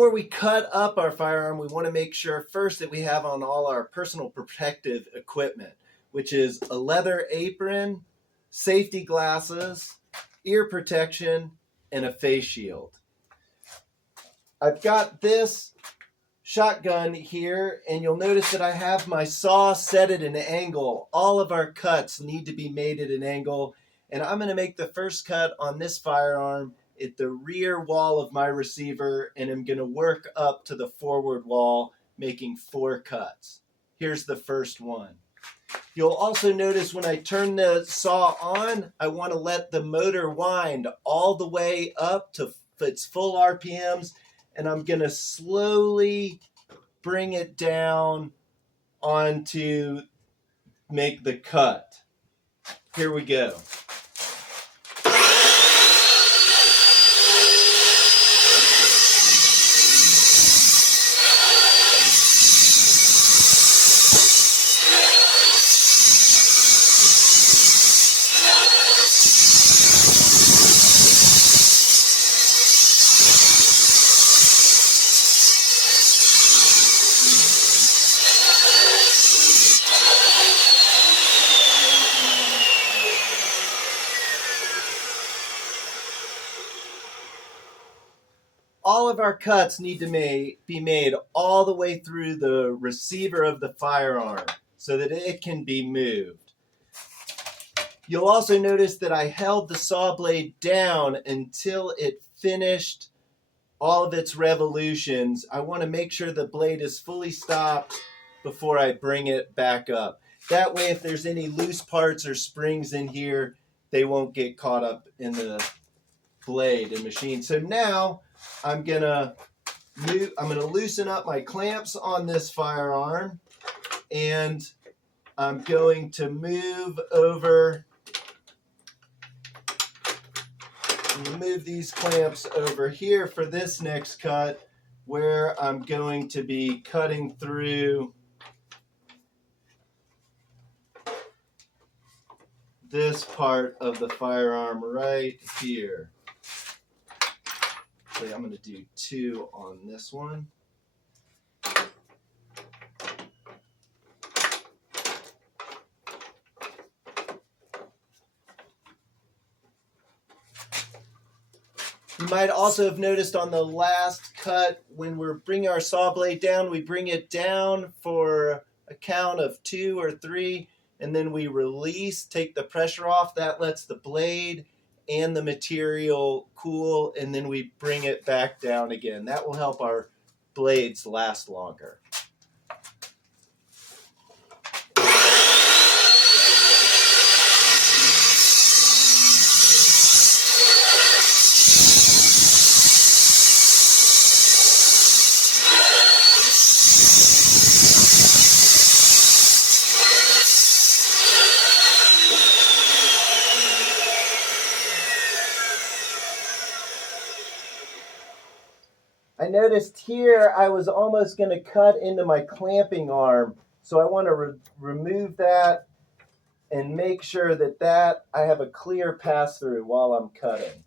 Before we cut up our firearm, we want to make sure first that we have on all our personal protective equipment, which is a leather apron, safety glasses, ear protection, and a face shield. I've got this shotgun here, and you'll notice that I have my saw set at an angle. All of our cuts need to be made at an angle, and I'm going to make the first cut on this firearm at the rear wall of my receiver, and I'm going to work up to the forward wall, making 4 cuts. Here's the first one. You'll also notice when I turn the saw on, I want to let the motor wind all the way up to its full RPMs, and I'm going to slowly bring it down onto make the cut. Here we go. All of our cuts need to be made all the way through the receiver of the firearm so that it can be moved. You'll also notice that I held the saw blade down until it finished all of its revolutions. I want to make sure the blade is fully stopped before I bring it back up. That way, if there's any loose parts or springs in here, they won't get caught up in the blade and machine. So now I'm gonna loosen up my clamps on this firearm, and I'm going to move these clamps over here for this next cut, where I'm going to be cutting through this part of the firearm right here. So I'm going to do 2 on this one. You might also have noticed on the last cut, when we're bringing our saw blade down, we bring it down for a count of 2 or 3, and then we release, take the pressure off. That lets the blade and the material cool, and then we bring it back down again. That will help our blades last longer. I noticed here I was almost going to cut into my clamping arm, so I want to remove that and make sure that I have a clear pass through while I'm cutting.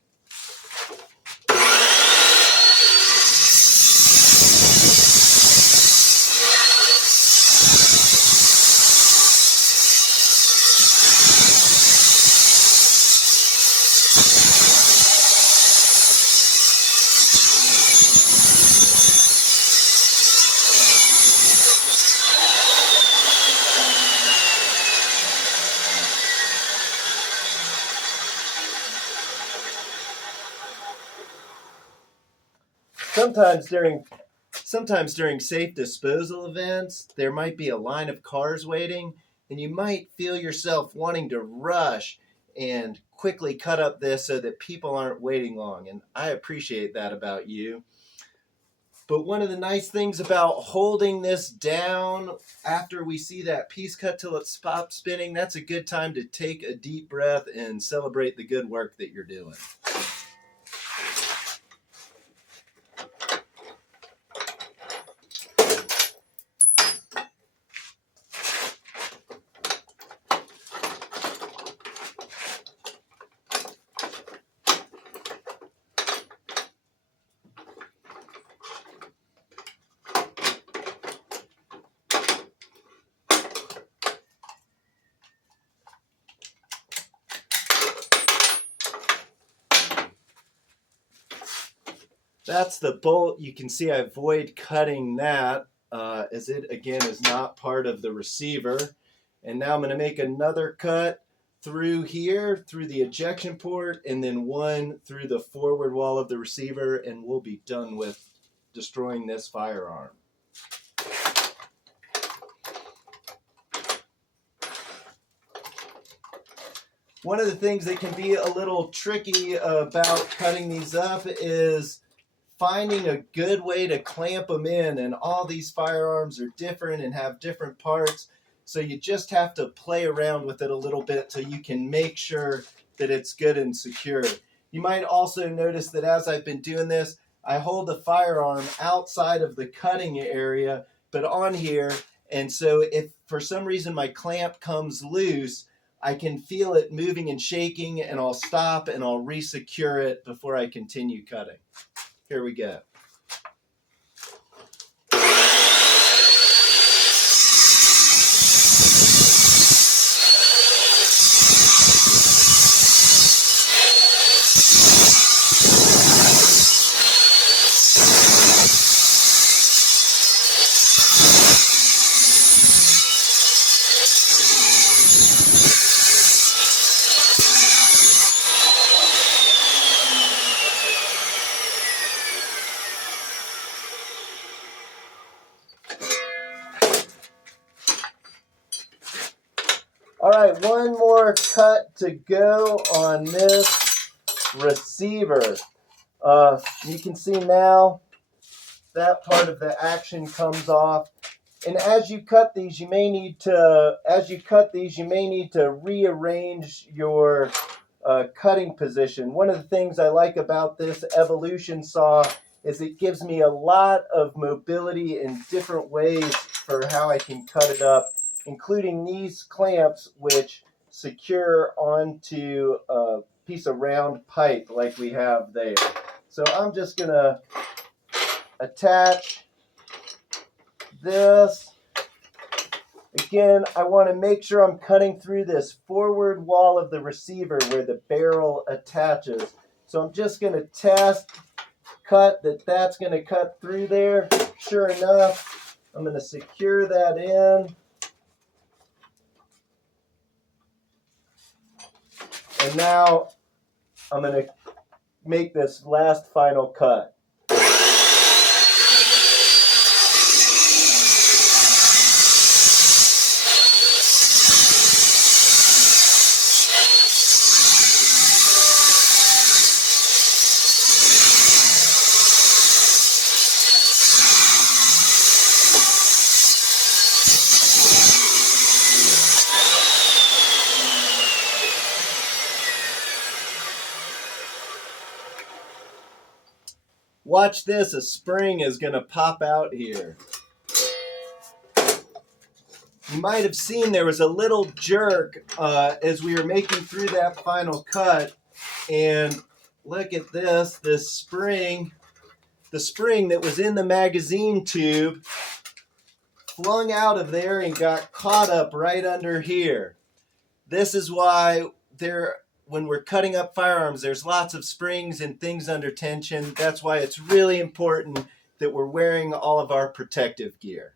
Sometimes during safe disposal events, there might be a line of cars waiting, and you might feel yourself wanting to rush and quickly cut up this so that people aren't waiting long, and I appreciate that about you. But one of the nice things about holding this down after we see that piece cut till it stops spinning, that's a good time to take a deep breath and celebrate the good work that you're doing. That's the bolt. You can see I avoid cutting that as it, again, is not part of the receiver. And now I'm going to make another cut through here, through the ejection port, and then one through the forward wall of the receiver, and we'll be done with destroying this firearm. One of the things that can be a little tricky about cutting these up is finding a good way to clamp them in, and all these firearms are different and have different parts, so you just have to play around with it a little bit till you can make sure that it's good and secure. You might also notice that as I've been doing this, I hold the firearm outside of the cutting area but on here, and so if for some reason my clamp comes loose, I can feel it moving and shaking, and I'll stop and I'll re-secure it before I continue cutting. Here we go. All right, one more cut to go on this receiver. You can see now that part of the action comes off. And as you cut these, you may need to rearrange your cutting position. One of the things I like about this Evolution saw is it gives me a lot of mobility in different ways for how I can cut it up, including these clamps which secure onto a piece of round pipe like we have there. So I'm just going to attach this. Again, I want to make sure I'm cutting through this forward wall of the receiver where the barrel attaches. So I'm just going to test, cut that's going to cut through there. Sure enough, I'm going to secure that in. And now I'm going to make this last final cut. Watch this, a spring is going to pop out here. You might have seen there was a little jerk as we were making through that final cut. And look at this spring, the spring that was in the magazine tube flung out of there and got caught up right under here. This is why when we're cutting up firearms, there's lots of springs and things under tension. That's why it's really important that we're wearing all of our protective gear.